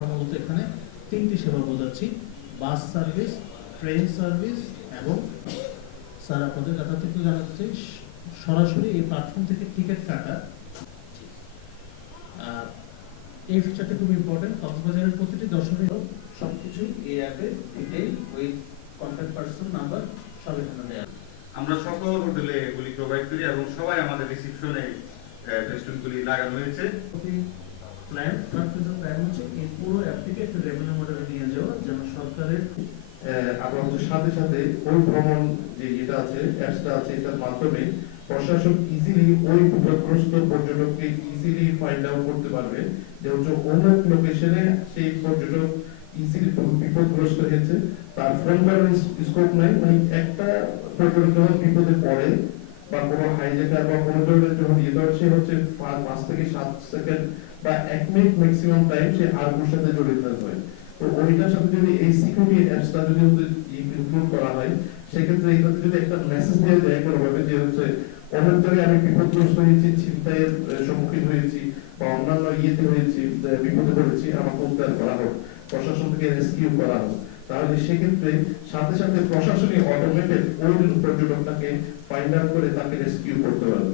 মূলত এখানে তিনটি সেবা বোঝাচ্ছি। বাস সার্ভিস ট্রেন সার্ভিস এবং স্যার আপনাদের থেকে জানাচ্ছি সরাসরি এই প্ল্যাটফর্ম থেকে টিকিট কাটা। এই ফিচারটা খুব ইম্পর্টেন্ট কক্সবাজারের প্রতিটি দর্শনের সবকিছুই এই অ্যাপে detail with contact person number সব এখানে দেওয়া আমরা সকল হোটেলে এগুলি প্রোভাইড করি এবং সবাই আমাদের রিসিপশনে রেস্টুরেন্টগুলি লাগানো হয়েছে। প্ল্যান কনফিউশন প্ল্যান হচ্ছে এই পুরো অ্যাপটিকে একটু রেভিনিউ মডেলে নিয়ে যাওয়া যেন সরকারের আহ, সাথে সাথে ওই ভ্রমণ যে এটা আছে অ্যাপসটা আছে এটার মাধ্যমে প্রশাসন ইজিলি ওই বিপদগ্রস্ত পর্যটককে ইজিলি ফাইন্ড আউট করতে পারবে যে হচ্ছে অমুক লোকেশনে সেই পর্যটক ইজিলি বিপদগ্রস্ত হয়েছে। তার ফোন করার স্কোপ নাই মানে একটা পর্যটক বিপদে পড়ে বা কোনো হাইজেকার বা কোনো ধরনের যখন ইয়ে সে হচ্ছে পাঁচ থেকে সাত সেকেন্ড বা ম্যাক্সিমাম টাইম সে সাথে জড়িত তো ওইটার সাথে যদি এই সিকিউরিটি অ্যাপসটা যদি করা হয়, সেক্ষেত্রে যদি একটা মেসেজ যায় কোনোভাবে যে হচ্ছে আমি বিপদগ্রস্ত হয়েছি সম্মুখীন হয়েছি বা অন্যান্য ইয়েতে হয়েছি বিপদে পড়েছি আমাকে উদ্ধার করা হোক, প্রশাসন থেকে রেস্কিউ করা হোক, তাহলে সেক্ষেত্রে সাথে সাথে প্রশাসনিক অটোমেটেড ওই পর্যটকটাকে ফাইন্ড আউট করে তাকে রেস্কিউ করতে পারবে।